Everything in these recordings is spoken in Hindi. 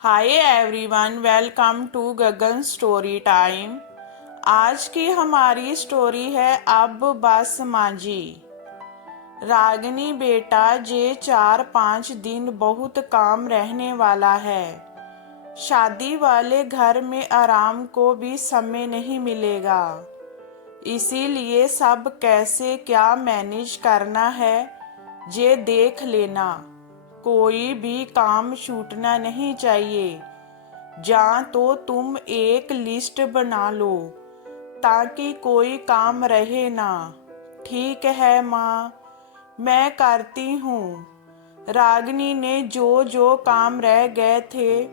Hi everyone, welcome to Gagan story time. आज की हमारी स्टोरी है अब बस मांझी। रागिनी बेटा, जे 4-5 दिन बहुत काम रहने वाला है। शादी वाले घर में आराम को भी समय नहीं मिलेगा, इसीलिए सब कैसे क्या मैनेज करना है ये देख लेना। कोई भी काम छूटना नहीं चाहिए। या तो तुम एक लिस्ट बना लो ताकि कोई काम रहे ना। ठीक है माँ, मैं करती हूँ। रागिनी ने जो जो काम रह गए थे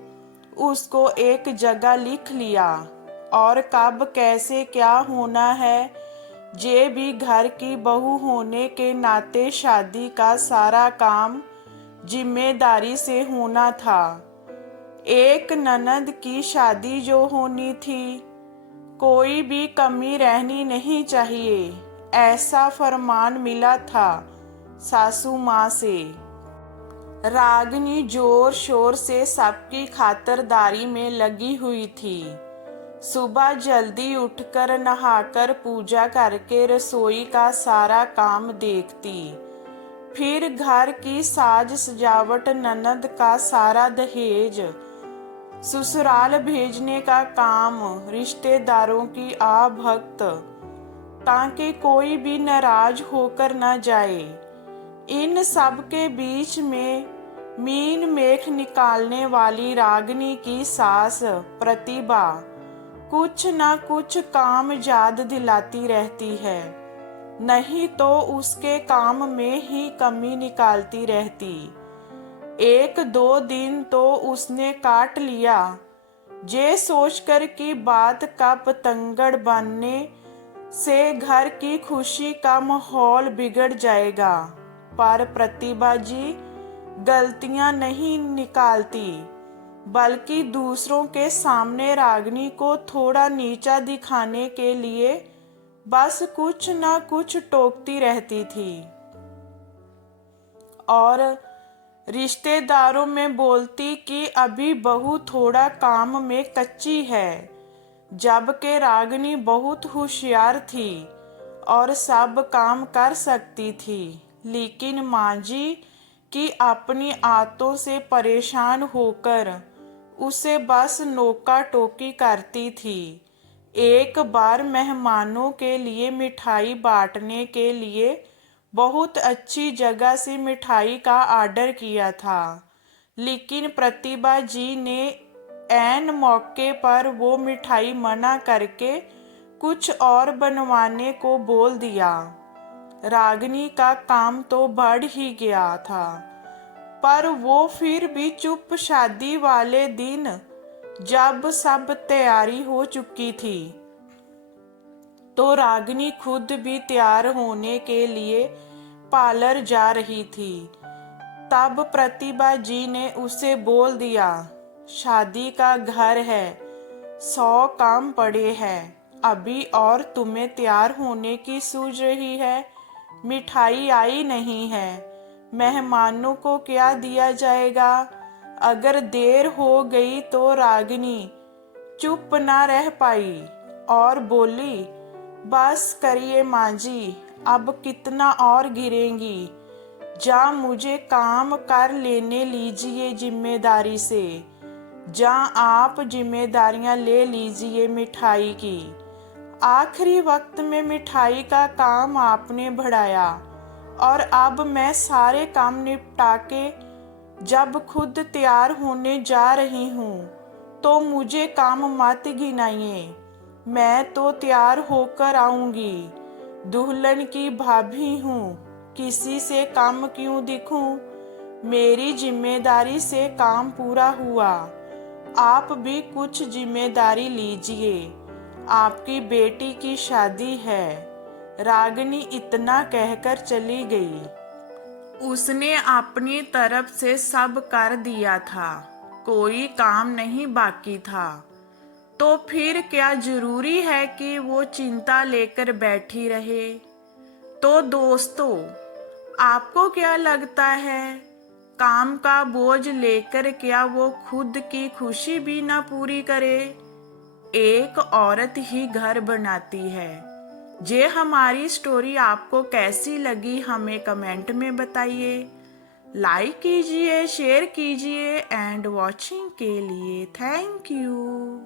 उसको एक जगह लिख लिया और कब कैसे क्या होना है ये भी घर की बहू होने के नाते शादी का सारा काम जिम्मेदारी से होना था। एक ननद की शादी जो होनी थी, कोई भी कमी रहनी नहीं चाहिए, ऐसा फरमान मिला था सासू माँ से। रागिनी जोर शोर से सबकी खातिरदारी में लगी हुई थी। सुबह जल्दी उठकर नहाकर पूजा करके रसोई का सारा काम देखती। फिर घर की साज सजावट, ननद का सारा दहेज, ससुराल भेजने का काम, रिश्तेदारों की भक्त, ताकि कोई भी नाराज होकर न जाए। इन सब के बीच में मीन मेख निकालने वाली रागिनी की सास प्रतिभा कुछ न कुछ काम याद दिलाती रहती है, नहीं तो उसके काम में ही कमी निकालती रहती। 1-2 दिन तो उसने काट लिया, ये सोचकर कि बात का पतंगड़ बनने से घर की खुशी का माहौल बिगड़ जाएगा। पर प्रतिभा जी गलतियां नहीं निकालती, बल्कि दूसरों के सामने रागिनी को थोड़ा नीचा दिखाने के लिए बस कुछ ना कुछ टोकती रहती थी और रिश्तेदारों में बोलती कि अभी बहू थोड़ा काम में कच्ची है, जबकि रागिनी बहुत होशियार थी और सब काम कर सकती थी। लेकिन माँ जी की अपनी आदतों से परेशान होकर उसे बस नोका टोकी करती थी। एक बार मेहमानों के लिए मिठाई बांटने के लिए बहुत अच्छी जगह से मिठाई का ऑर्डर किया था, लेकिन प्रतिभा जी ने ऐन मौके पर वो मिठाई मना करके कुछ और बनवाने को बोल दिया। रागिनी का काम तो बढ़ ही गया था, पर वो फिर भी चुप। शादी वाले दिन जब सब तैयारी हो चुकी थी तो रागिनी खुद भी तैयार होने के लिए पार्लर जा रही थी। तब प्रतिभा जी ने उसे बोल दिया, शादी का घर है, 100 काम पड़े हैं अभी, और तुम्हें तैयार होने की सूझ रही है। मिठाई आई नहीं है, मेहमानों को क्या दिया जाएगा? अगर देर हो गई तो रागिनी चुप ना रह पाई और बोली, बस करिए माँ जी, अब कितना और गिरेंगी। जा मुझे काम कर लेने लीजिए जिम्मेदारी से। जा आप जिम्मेदारियां ले लीजिए मिठाई की। आखिरी वक्त में मिठाई का काम आपने बढ़ाया और अब मैं सारे काम निपटा के जब खुद तैयार होने जा रही हूँ तो मुझे काम मत गिनाइए। मैं तो तैयार होकर आऊंगी, दुल्हन की भाभी हूँ, किसी से कम क्यों दिखूं? मेरी जिम्मेदारी से काम पूरा हुआ, आप भी कुछ जिम्मेदारी लीजिए, आपकी बेटी की शादी है। रागिनी इतना कहकर चली गई। उसने अपनी तरफ से सब कर दिया था, कोई काम नहीं बाकी था। तो फिर क्या जरूरी है कि वो चिंता लेकर बैठी रहे? तो दोस्तों, आपको क्या लगता है, काम का बोझ लेकर क्या वो खुद की खुशी भी ना पूरी करे। एक औरत ही घर बनाती है। ये हमारी स्टोरी आपको कैसी लगी हमें कमेंट में बताइए। लाइक कीजिए, शेयर कीजिए एंड वॉचिंग के लिए थैंक यू।